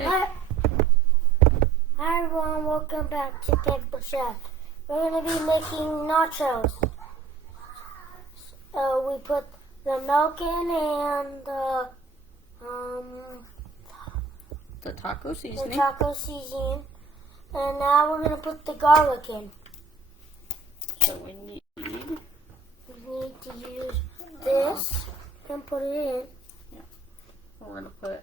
Hi everyone, welcome back to Pepper Chef. We're going to be making nachos. We put the milk in and the taco seasoning. The taco seasoning. And now we're going to put the garlic in. So we need to use this and put it in. Yeah. We're going to put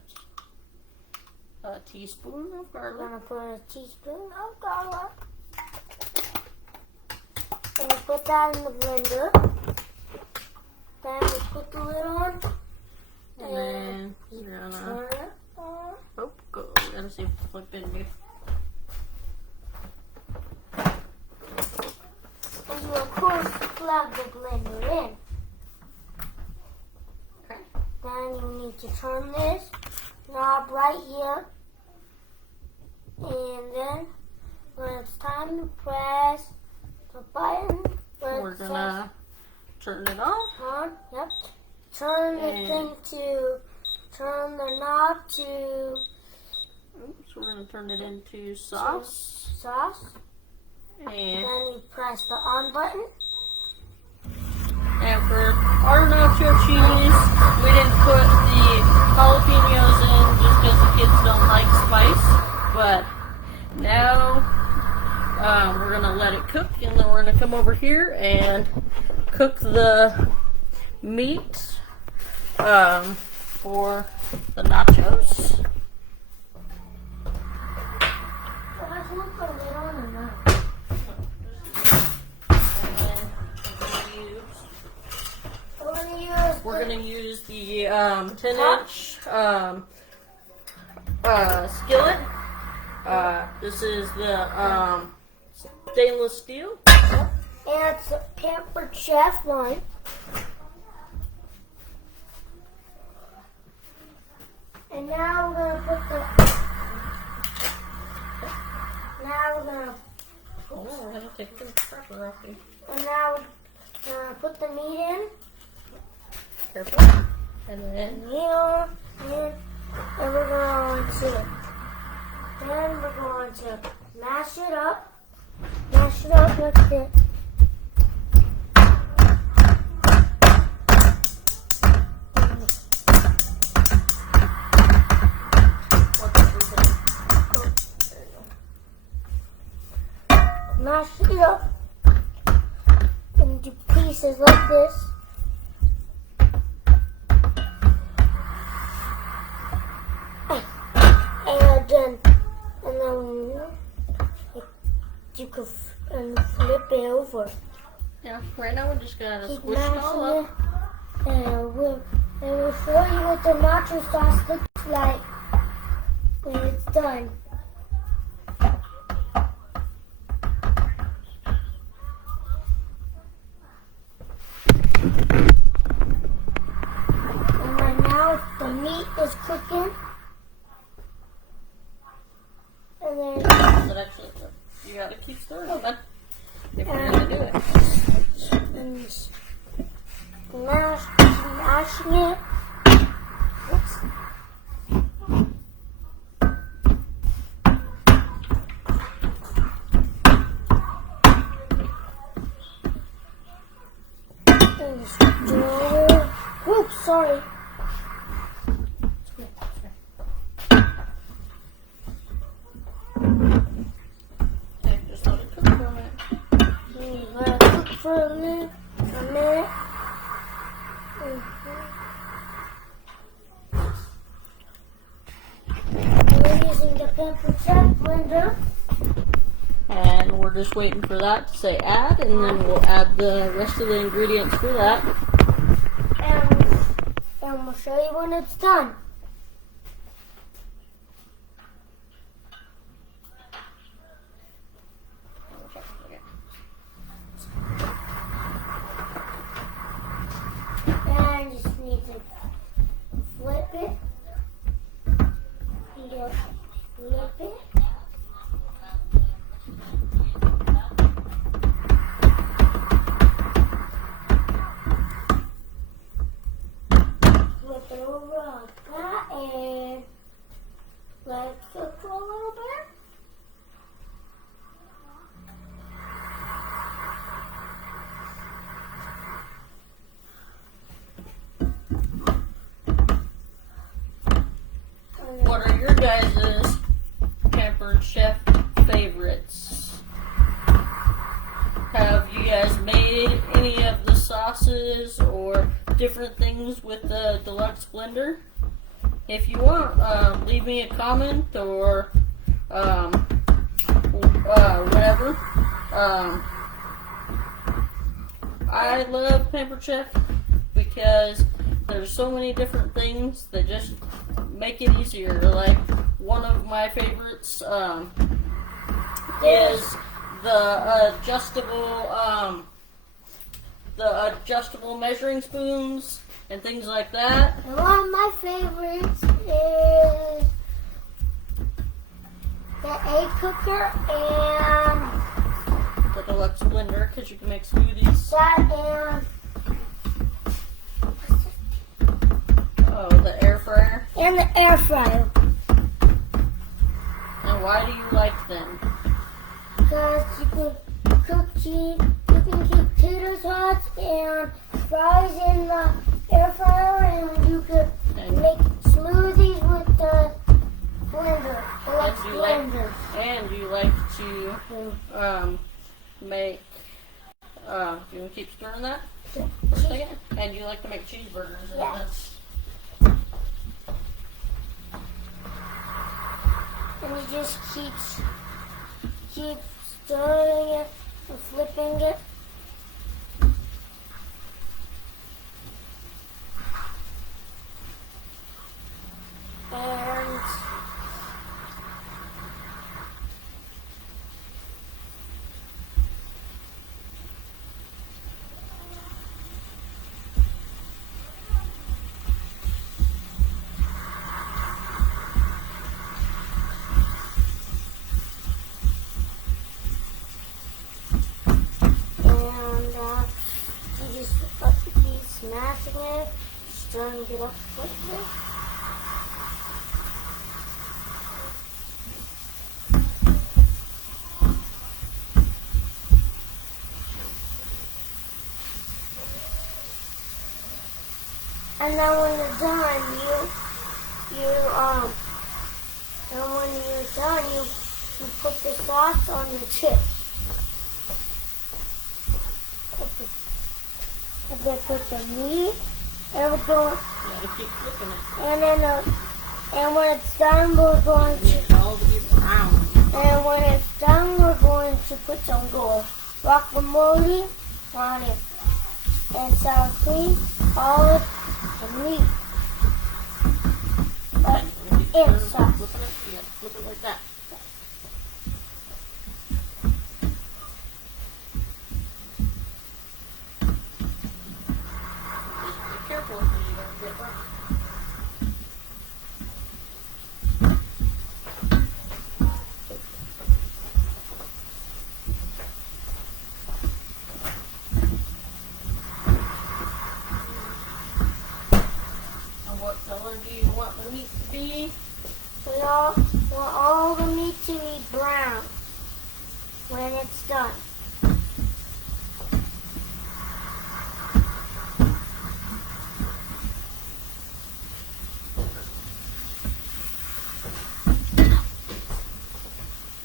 a teaspoon of garlic. We're going to put a teaspoon of garlic. And we put that in the blender. Then we put the lid on. And then you're going to turn it on. Oh, go. We got to see if it's flipped in here. And you of course plug the blender in. Okay. Then you need to turn this knob right here. And then when it's time to press the button, We're going to turn it off. On. Yep. Turn the knob to. Oops, we're going to turn it into sauce. And And then you press the on button. And for our nacho cheese, we didn't put the jalapenos in just because the kids don't like spice. But now we're going to let it cook, and then we're going to come over here and cook the meat for the nachos. We're going to use the 10-inch skillet. This is the stainless steel. And it's a Pampered Chef one. And now we're going to put the... Now we're going to... Oh, we're going to take the pressure off here. And now we're going to put the meat in. Careful. And then Here, and we're going to mash it up. Mash it up like this. Mash it up into pieces like this. And then you can flip it over. yeah, right now we're just gonna Keep squish it all up. And we'll show you what the nacho sauce looks like when it's done. And right now the meat is cooking. And then But actually, you gotta keep stirring it if you're gonna do it. and mashing it. Oops. And stir it. Oops, sorry. Okay, just let it cook for a minute. Let it cook for a minute. We're using the Pampered Chef blender. And we're just waiting for that to say add, and then we'll add the rest of the ingredients for that. And we'll show you when it's done. And you just need to flip it. You just flip it. Flip it over like that. chef favorites. Have you guys made any of the sauces or different things with the deluxe blender? If you want, leave me a comment or whatever. I love Pampered Chef because there's so many different things that just make it easier. Like one of my favorites is the adjustable measuring spoons and things like that. And one of my favorites is the egg cooker and The deluxe blender, because you can make smoothies. that and Oh, the air fryer. and the air fryer. And why do you like them? Because you can cook cheese, you can keep potatoes hot and fries in the air fryer, and you could make smoothies with the blender, deluxe blender. And you like to make. You want to keep stirring that for a second? And you like to make cheeseburgers. And Yeah. And you just keep stirring it and flipping it. And you just keep smashing it, stirring it up like this. And then when you're done, you put the sauce on your chips. And then put the meat, and we're going, You gotta keep flipping it. and then and when it's done, we're going to. It's all to be brown. And when it's done, we're going to put some guacamole on it, and sour cream, olive, and meat. Flip Inside. it, you gotta flip it like that. Just be careful so you don't get burnt. And what color do you want the meat to be? We all want all the meat to be brown when it's done.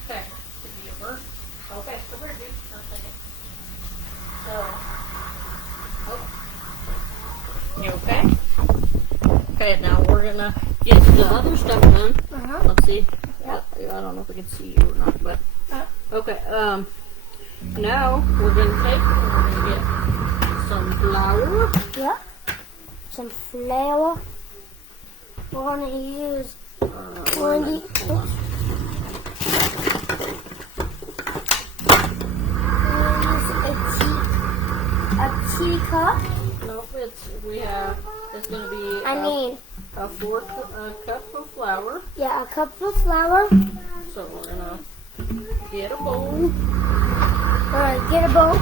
Okay, did you get burnt? Okay, come here, dude, for a second. So, you okay? Okay, now we're gonna get the other stuff done. Let's see. Yep. I don't know if we can see you or not, but okay. Now we're gonna take and we're gonna get some flour. Yep. Some flour. We're going to use Hold on. a teacup. No, it's gonna be I mean, a cup of flour. yeah, a cup of flour. So we're gonna get a bowl. Alright, get a bowl.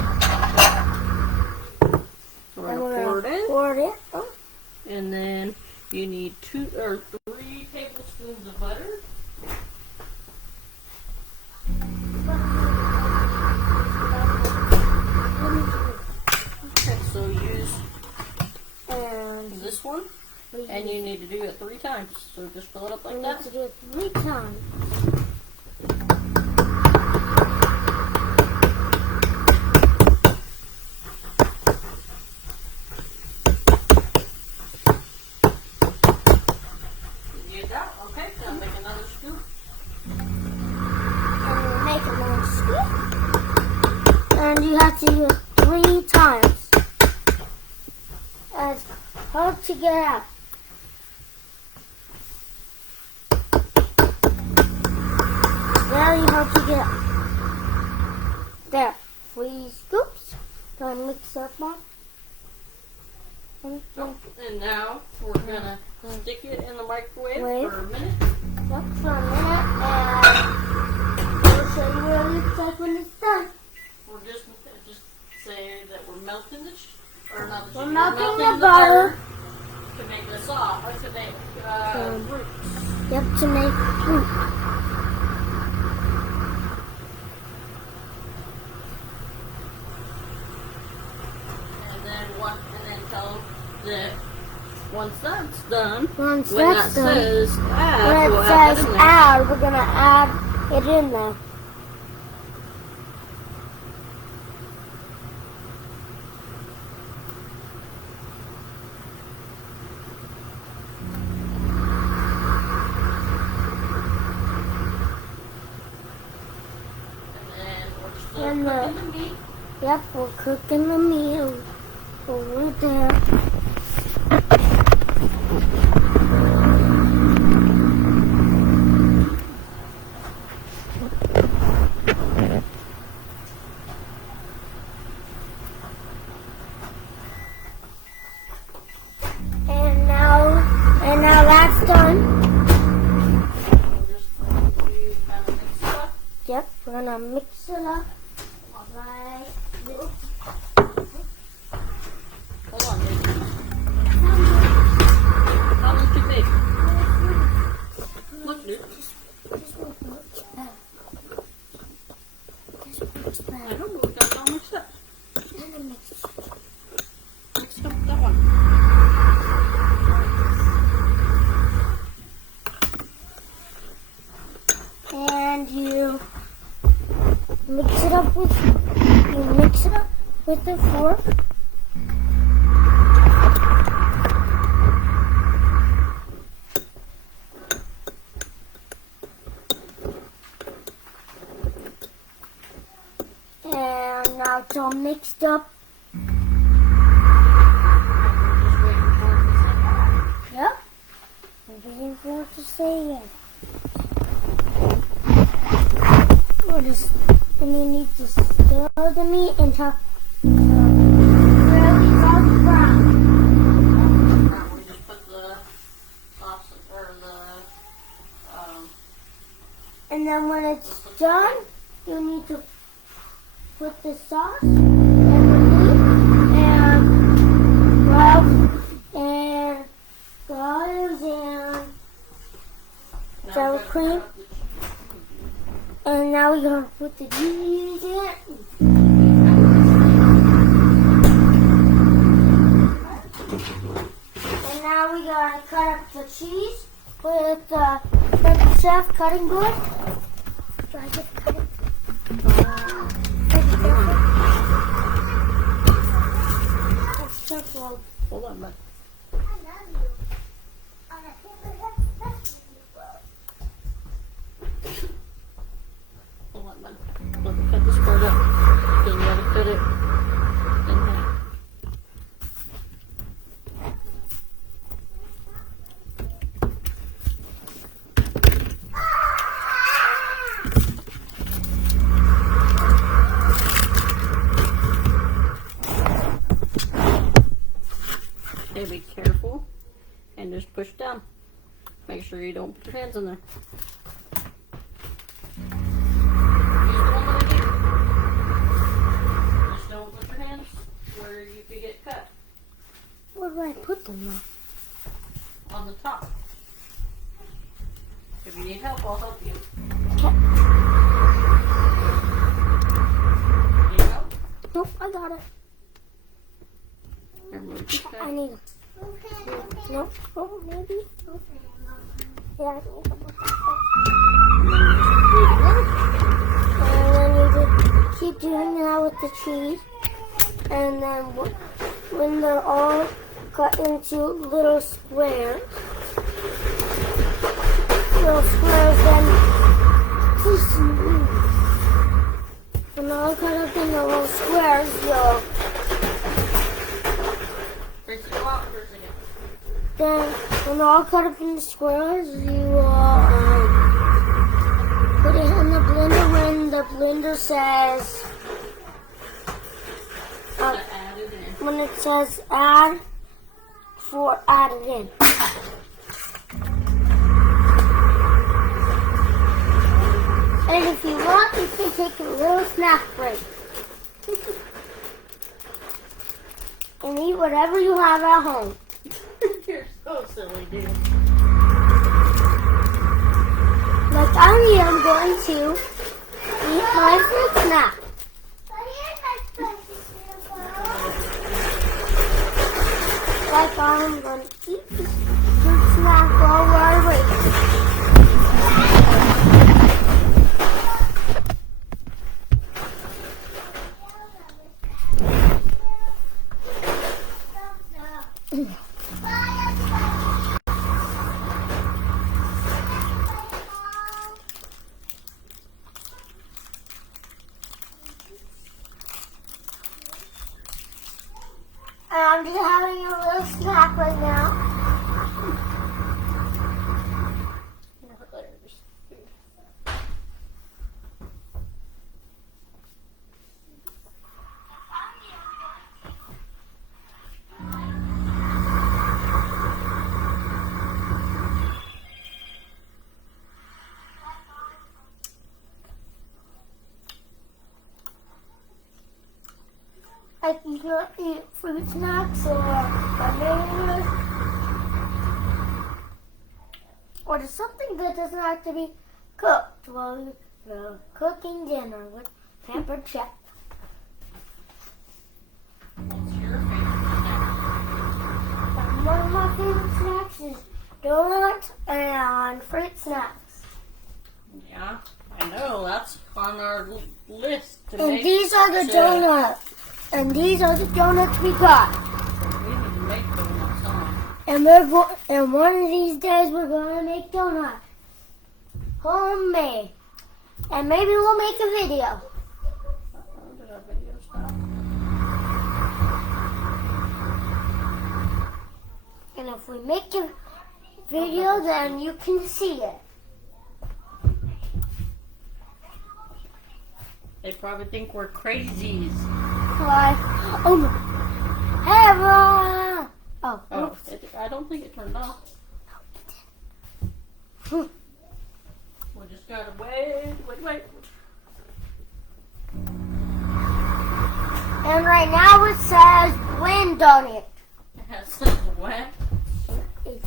We're And gonna pour it in. Pour it in. Oh. And then you need 2 or 3 tablespoons of butter. Okay, so use this one, and you need to do it 3 times. So just fill it up like We that. need to do it 3 times. it out. Okay, now make another scoop. And make another scoop. And you have to use 3 times. And it's hard to get out. Very hard to get out. There. 3 scoops. Gonna mix up more. And now we're gonna stick it in the microwave for a minute. Yep, for a minute, and we'll show you what it looks like when it's done. We're just say that we're melting the we're melting the butter to make the sauce, or to make fruits. Yep, to make fruit. Once that's done, when it says add, we're gonna add it in there. And then we're still cooking the meat. Yep, we're cooking the meat over there. And now that's done. Yep, we're gonna mix it up like this. Hold on, baby. How much you think? Look, dude. I don't know, we got it all mixed up. Mix up that one. And you mix it up with the fork. And now it's all mixed up. Yep. I'm waiting for it to say it. And you need to stir the meat until really dark brown. We just put the sauce or the and then when it's done, you need to put the sauce and the meat and butters and sour cream. And now we're going to put the cheese in. And now we're going to cut up the cheese with the chef cutting board. Do I just cut it? hold on, man. Hold on, man. Let me cut this part up. Then you gotta cut it in half. Okay, be careful and just push down. Make sure you don't put your hands in there. Just don't put your hands where you could get cut. Where do I put them though? On the top. If you need help, I'll help you. Okay. Need help? Nope, I got it. Here, move this I guy. need them. Nope. Oh, maybe. Yeah, I need them. And then you just do it again. And then you just keep doing that with the cheese. And then when they're all cut into little squares, squares, so then when they're all cut up into squares, you put it in the blender when the blender says, when it says add it in. And if you want, you can take a little snack break. And eat whatever you have at home. You're so silly, dude. Like I am going to eat my fruit snack. Like I'm going to eat this fruit snack while we're waiting. I'm just having a little snack right now. Like you can eat fruit snacks or bananas or just something that doesn't have to be cooked while you're cooking dinner with pampered chef. What's your favorite snack? One of my favorite snacks is donuts and fruit snacks. Yeah, I know. That's on our list to And make. these are the donuts. And these are the donuts we got. We need to make donuts, huh? And one of these days we're going to make donuts. Homemade. And maybe we'll make a video. Did our video stop? And if we make a video, then you can see it. They probably think we're crazies. Like, oh my. Hey everyone! Oh, I don't think it turned off. Hmm. We just gotta wait. And right now it says blend on it. It has some what? It's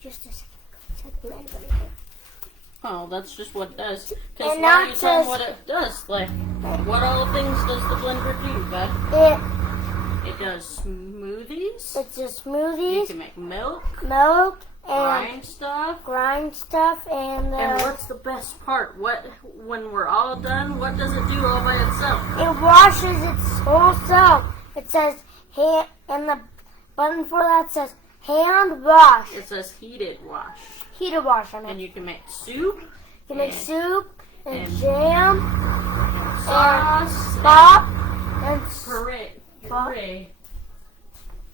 just a second. It said blend on it. Oh, that's just what it does. Because And why now are you it telling says- what it does? Like, what all things does the blender do, bud? It does smoothies. It's a You smoothies, can make milk, milk, and grind stuff. and And what's the best part? When we're all done, what does it do all by itself? it washes its whole self. It says hand, and the button for that says hand wash. It says heated wash. Heater wash on it. And you can make soup. You can make soup and and jam, sauce. pop, and Puree.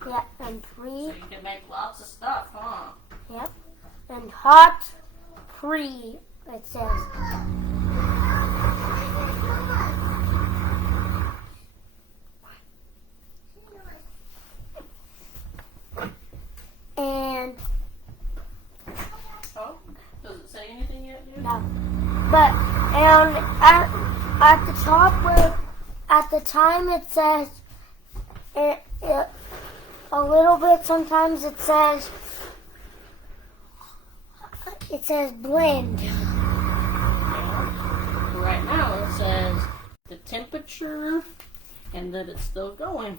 yeah, and So you can make lots of stuff, huh? Yep, and hot pre. It says. And Oh, does it say anything yet, dude? no, but and at the top where at the time it says it a little bit. Sometimes it says blend. Right now it says the temperature and that it's still going.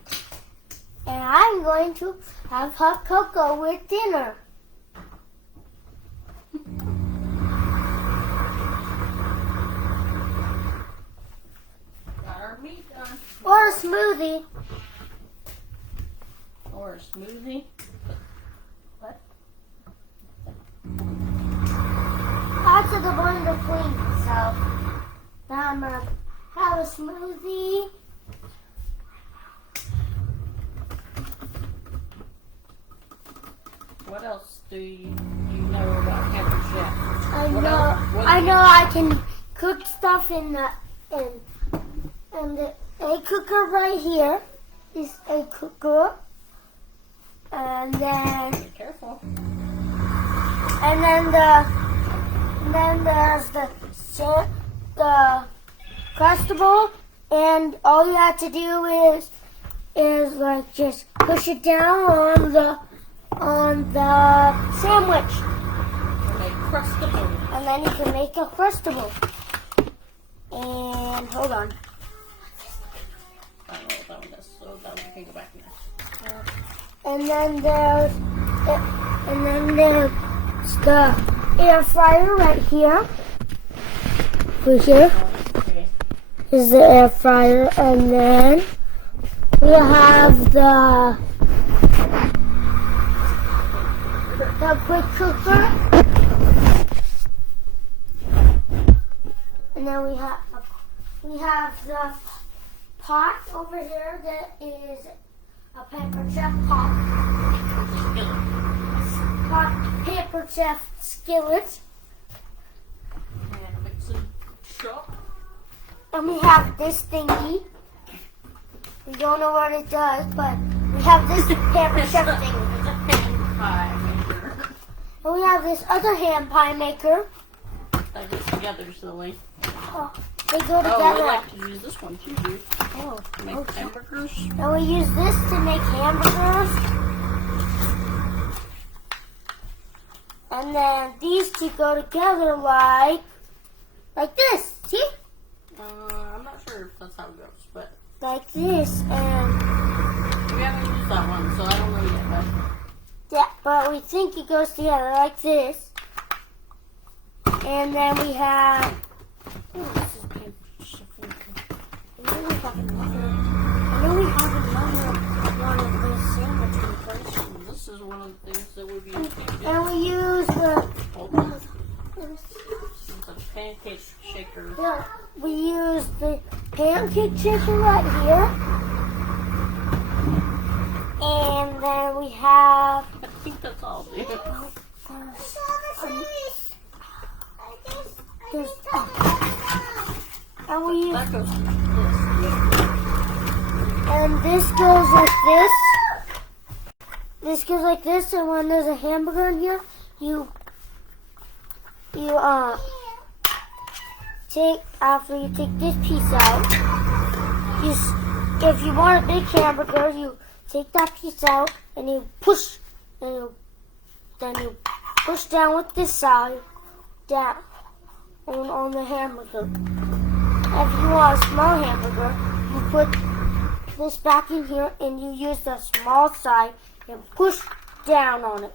And I'm going to have hot cocoa with dinner. Got our meat done. Or a smoothie. Or a smoothie. What? After the blender cleans itself, now I'm going to have a smoothie What else do you know about Pampered Chef? I know I can cook stuff in the egg cooker right here. This egg cooker. And then Be careful. and then there's the crustable, and all you have to do is like just push it down on the sandwich, Make crustable. and then you can make a crustable. And hold on. I don't know what that one is, so that one can go back in there. And then there's the air fryer right here. Over here Okay. is the air fryer, and then we have the quick cooker, and then we have the pot over here that is a Pampered Chef pot. Pampered Chef skillet. And mix it up. And we have this thingy. We don't know what it does, but we have this Pampered Chef thingy. It's a pan pie maker. And we have this other hand pie maker. They go together, silly. Oh, they go Oh, we together. like to use this one too, dude. Oh, To make okay. hamburgers. And we use this to make hamburgers. And then these two go together like this. See? I'm not sure if that's how it goes, but Like this. And we haven't used that one, so I don't know yet. But yeah, but we think it goes together like this. And then we have. Oh, this is Pampered Chef. I know we have another one of those sandwich makers. this is one of the things that would be used. And we use the. Hold on. It's a pancake shaker. Yeah, we use the pancake shaker right here. And then we have. I think that's all, dude. And we use. That goes to this. And this goes like this. This goes like this, and when there's a hamburger in here, after you take this piece out, if you want a big hamburger, you take that piece out and you push, and then you push down with this side down on the hamburger. If you want a small hamburger, you put this back in here and you use the small side and push down on it.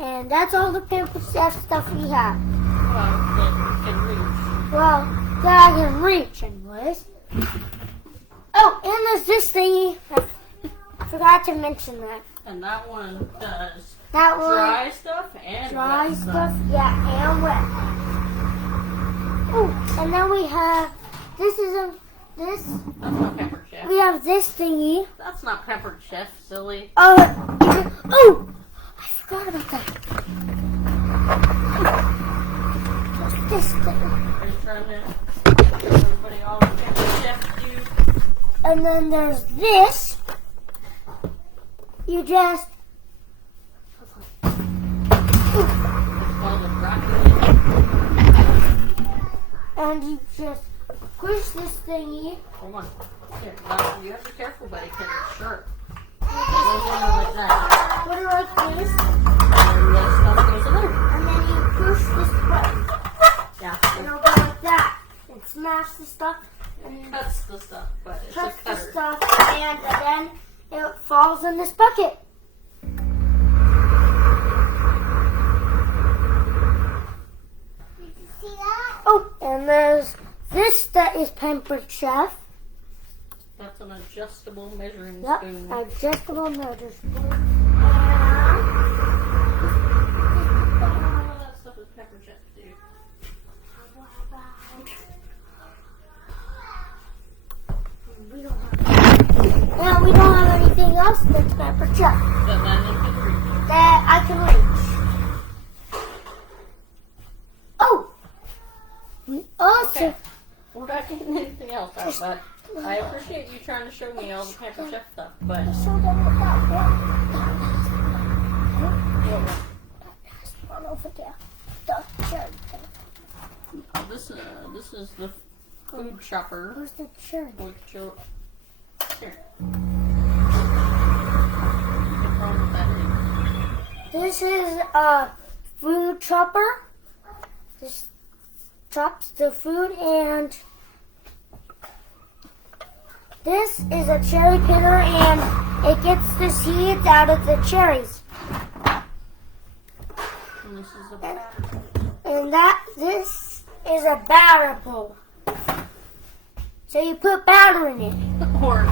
And that's all the Pampered Chef stuff we have. Well, that I can reach anyways. Oh, and there's this thingy. I forgot to mention that. And that one does That one, dry stuff and dry wet stuff, yeah, and wet. Oh, and then we have, this. That's not Pampered Chef. We have this thingy. That's not Pampered Chef, silly. Oh, I forgot about that. Just this thing. Are you trying to give everybody all the Pampered Chef dude? And then there's this. You just. All the broccoli. And you just push this thingy. Hold on. Here, you have to be careful, buddy, because it's sharp. It goes in like that. Put it like this. And that stuff goes in there. And then you push this button. Yeah. And it'll go like that. And smash the stuff. And That's the stuff, but it's a touch the cutter. stuff. And then it falls in this bucket. Oh, and there's this that is Pampered Chef. That's an adjustable measuring Yep, spoon. adjustable measure spoon. All that stuff is Pampered Chef, dude. We don't have anything else that's Pampered jump That Landon can reach. that I can reach. Oh! We also... Okay. We're not getting anything else out, but I appreciate you trying to show me all the Pamper Chef stuff, but... show them about what? What? One over there. The cherry. This is the food chopper. Where's the cherry? With your... Here. This is a food chopper. This chops the food, and this is a cherry picker, and it gets the seeds out of the cherries. And this is a batter. And this is a batter bowl. So you put batter in it. Or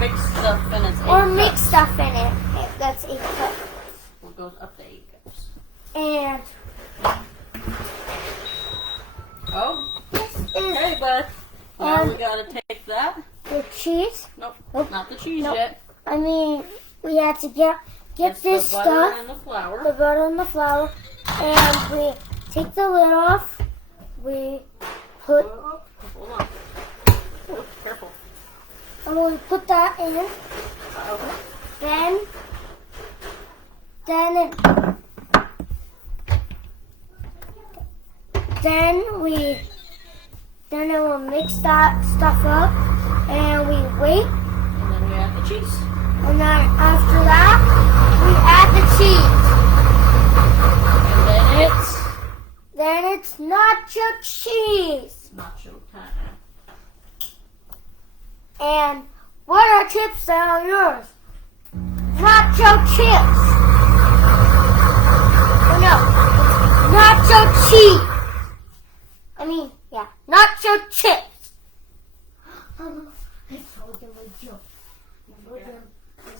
mix stuff in its Or 8 mix cups. stuff in it. That's 8 cups. What goes up to 8 cups. And Oh, this is hey bud. Now we gotta take that. the cheese. Nope, Nope. not the cheese Nope. yet. I mean, we had to get It's this the butter stuff, and the flour. the butter and the flour, and we take the lid off. We put, Oh, hold on. Oh, careful. and we put that in. Okay. Then it will mix that stuff up, and we wait. And then we add the cheese. And then after that, we add the cheese. And then it's Then it's nacho cheese. nacho time. And what are chips that are yours? Nacho chips. Oh no, it's nacho cheese. I mean, yeah, nacho chips. I told them a joke.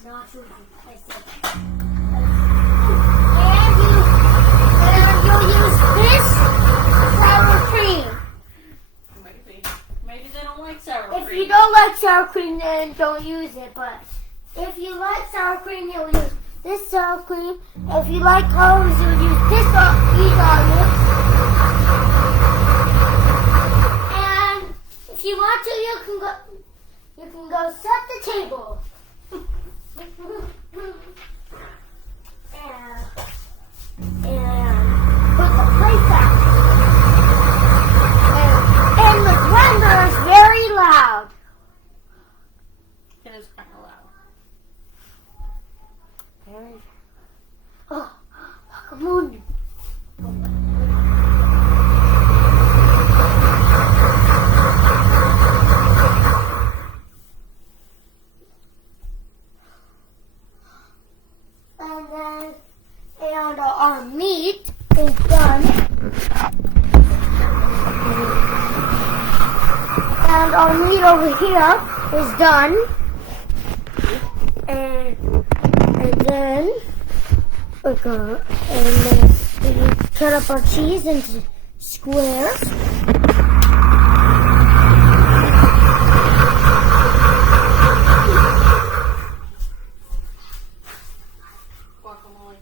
Nacho cheese. I said. And you'll use this sour cream. Maybe they don't like sour If cream. you don't like sour cream, then don't use it. But if you like sour cream, you'll use this sour cream. If you like olives, you'll use these olives. And if you want to, you can go set the table. and put the plate back. And the blender is very loud. It is kind of loud. Oh, come on. And our meat is done. And our meat over here is done. And then we cut up our cheese into squares. Guacamole.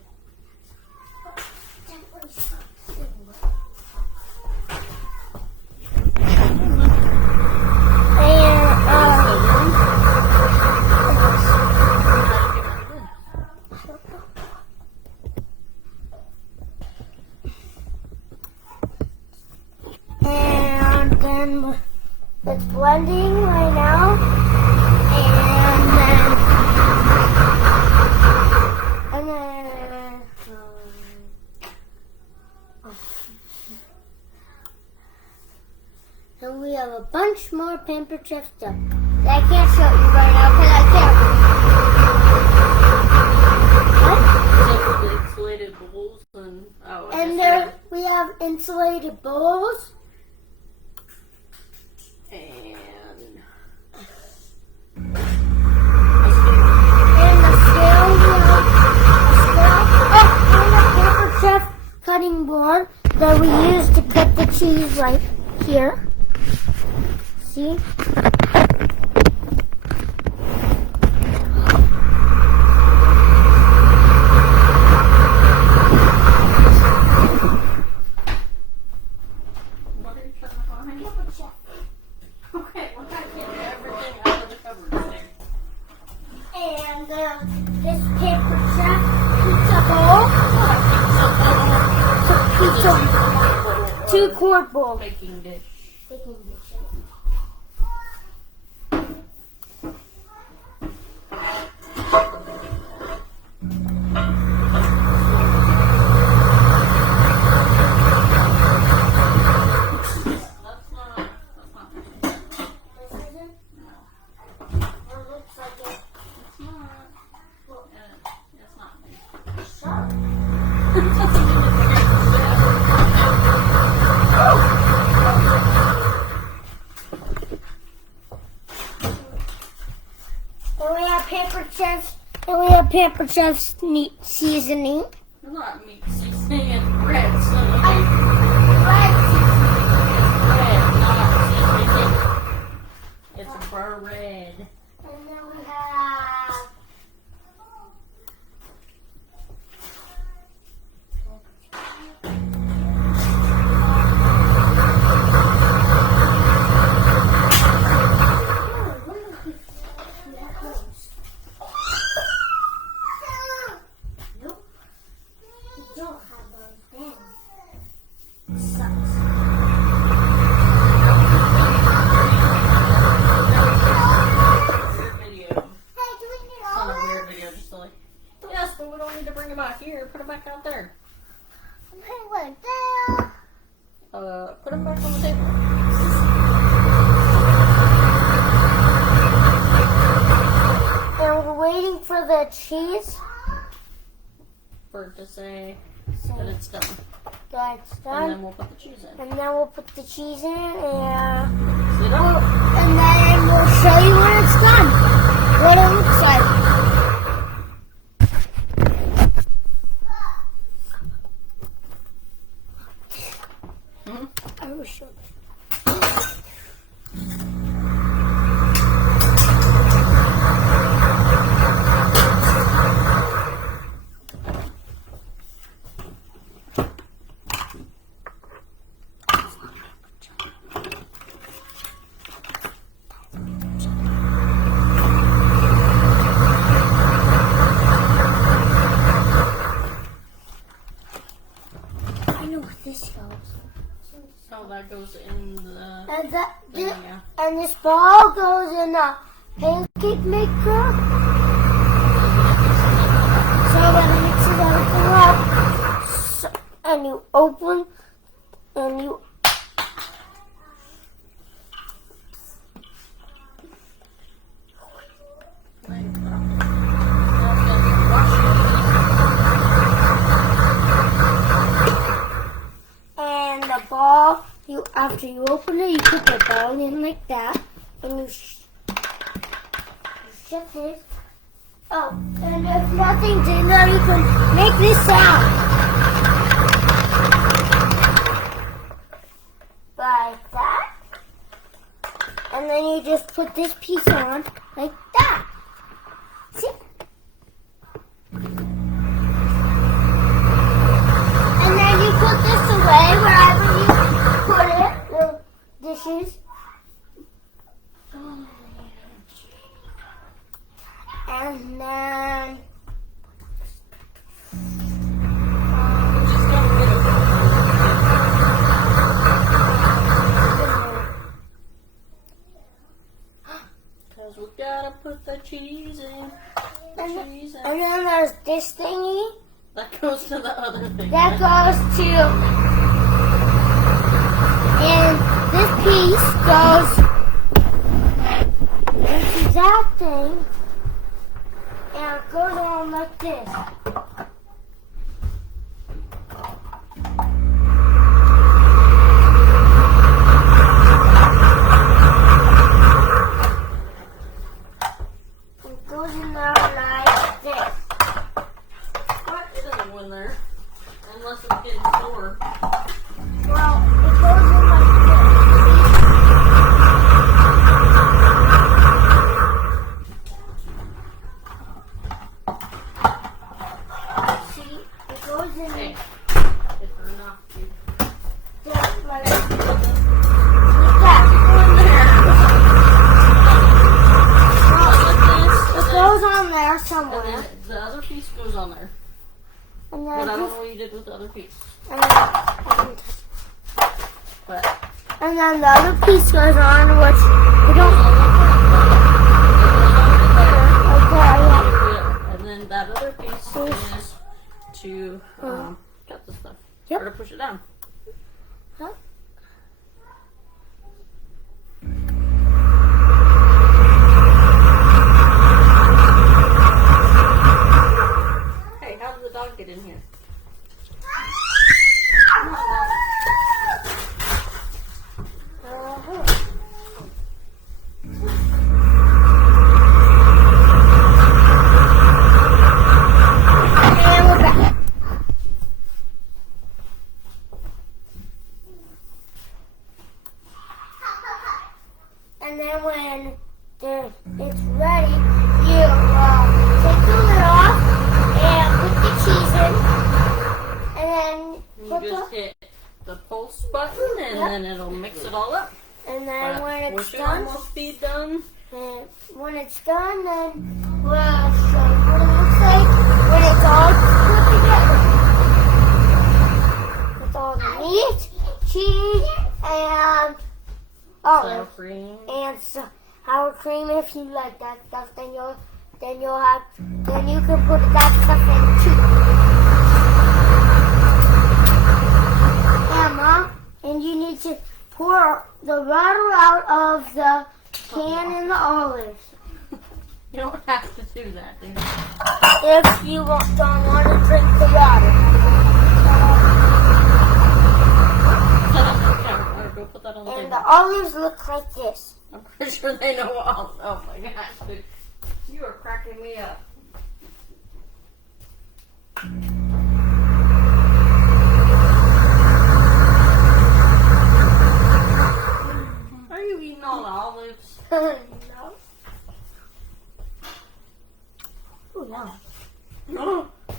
And then it's blending right now. And then and we have a bunch more Pamper Chef stuff that I can't show you right now because I can't. What? Except for the insulated bowls and And there we have insulated bowls. And And the scale, we have a scale. Oh, and a Pamper Chef cutting board that we use to cut the cheese right here. See? 2 quart bowl. Baking dish. Baking dish. And we have Pampered Chef's meat seasoning. It's not meat seasoning, it's bread. So Bread seasoning. it's bread. And then we have Put them back out there. Right there. Put them back on the table. And we're waiting for the cheese. For it to say that it's done. That's And done. then we'll put the cheese in. And then we'll put the cheese in and Sit up. and then we'll show you when it's done. What it looks like. I will show you. I know where this goes. So that goes in the And thing, yeah. and this ball goes in a pancake maker. So that it mixes everything up. So, and you open and you and the ball. You after you open it, you put the ball in like that, and you shut this. Oh, and if nothing's in there, you can make this sound. Like that. And then you just put this piece on like that. See? And then you put this away wherever you put it, the dishes. And then Because we gotta put the cheese in. and then there's this thingy That goes to the other thing. that goes to, and this piece goes into that thing, and it goes on like this. It goes in there like this. What? It doesn't go in there. Unless it's getting stored. Well, it goes in like this. See, it goes in Hey, if we're not, you there like that. go in there. It goes on there And somewhere. then the other piece goes on there. And But I then don't this, know what you did with the other piece. and then But And then the other piece goes on, which we don't. and then that other piece is to cut the stuff. Yep. Or to push it down. Huh? Hey, how did the dog get in here? And we're back. And then when it's ready, you take the lid off and put the cheese in, and then You put just hit the pulse button and then it'll mix it all up. and then when We it's should done, almost be done. and when it's done, then we'll show you what it looks like when it's all put together. With all the meat, cheese, and Sour olive. cream. And sour cream if you like that stuff, then you can put that stuff in too. Emma, and you need to pour the water out of the can and the olives. You don't have to do that, dude. If you don't want to drink the water. Go put that on the And table. the olives look like this. I'm pretty sure they know all. Oh my gosh, dude. You are cracking me up. Are you eating all the olives? No. Oh, no. No. I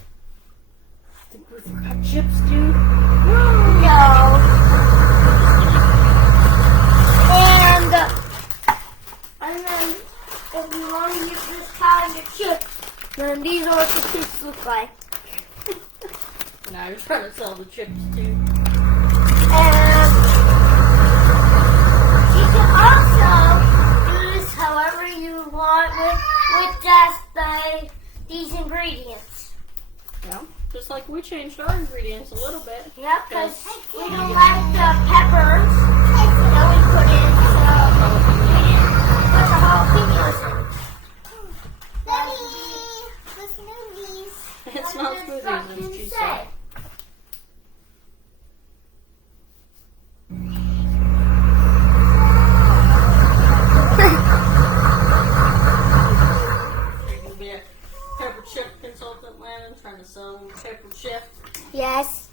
think we forgot chips, dude. No. And then if you want to use this kind of chip, then these are what the chips look like. Now you're trying to sell the chips too. And you can also do this however you want with just these ingredients. Yeah, just like we changed our ingredients a little bit. Yeah, because we don't like the peppers. So we put in put the jalapenos in. The smoothies. It's not smoothies, it's cheese sauce. You can be a pepper chip consultant, Landon, trying to sell them pepper chip. Yes.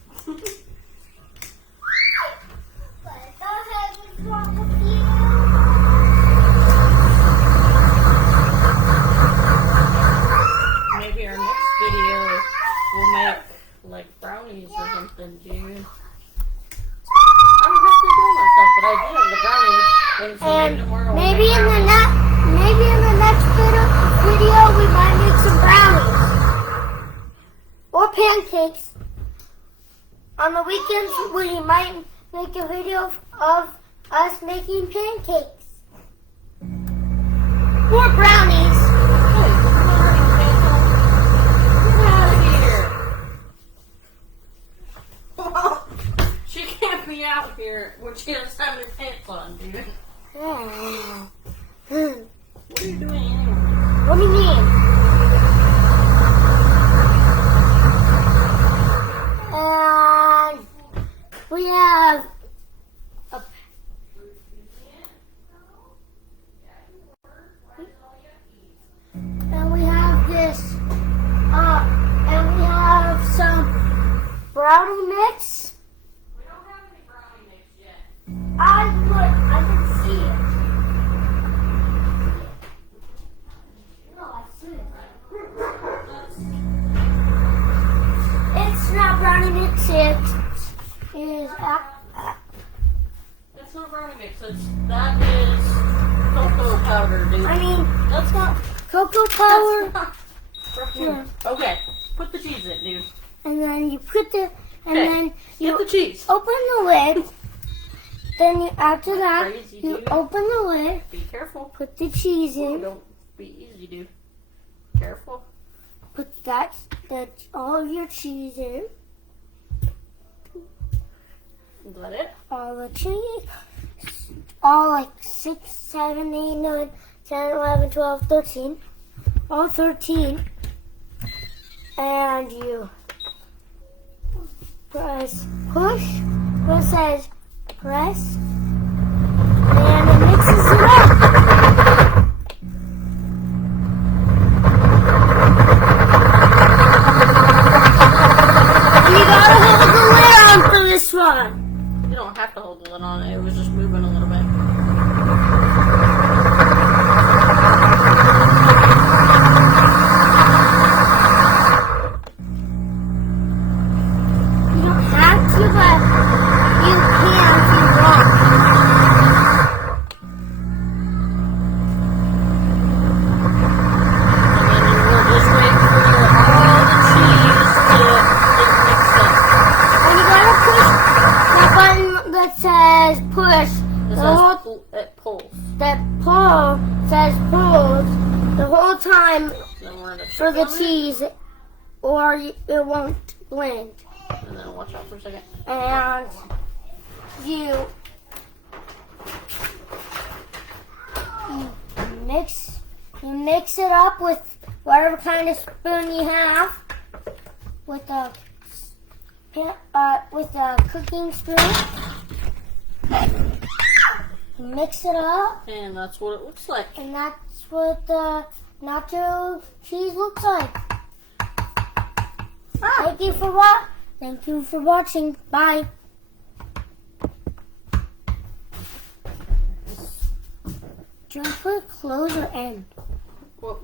Maybe our next video will make like brownies or something, dude. I don't have to do my stuff, but I do have the brownies. And tomorrow maybe in the next video we might make some brownies or pancakes. On the weekends we might make a video of us making pancakes or brownies. She can't be out here when she doesn't have her pants on, dude. What are you doing anyway? What do you mean? And we have this, and we have some brownie mix. We don't have any brownie mix yet. I can see it. No, I see it. It's not brownie mix, it is That's not brownie mix. That is cocoa powder, dude. I mean, That's not cocoa powder. Yeah. Okay, put the cheese in, dude. And then you put the, and Okay, then Get you the cheese. open the lid, Then after that, Crazy, you dude. open the lid, Be careful. put the cheese Ooh, in, don't be easy, dude. Careful. put all of your cheese in, Is that it? all the cheese, all like 6, 7, 8, 9, 10, 11, 12, 13, all 13, and you press push, where it says press, and it mixes it up. And you gotta hold the lid on for this one. You don't have to hold the lid on it. It was just moving a little bit. You don't have to, but you can if you want. And then we'll just wait for all the cheese to get mixed up. And you gotta push that button that says push. It it pulls. That pull says pulls the whole time Then we're gonna for the check on it, cheese, or it won't blend. and then watch out for a second. And you mix it up with whatever kind of spoon you have, with a cooking spoon. Mix it up, And that's what it looks like. and that's what the nacho cheese looks like. Thank you for watching. Bye. Do you want to put close or end? What,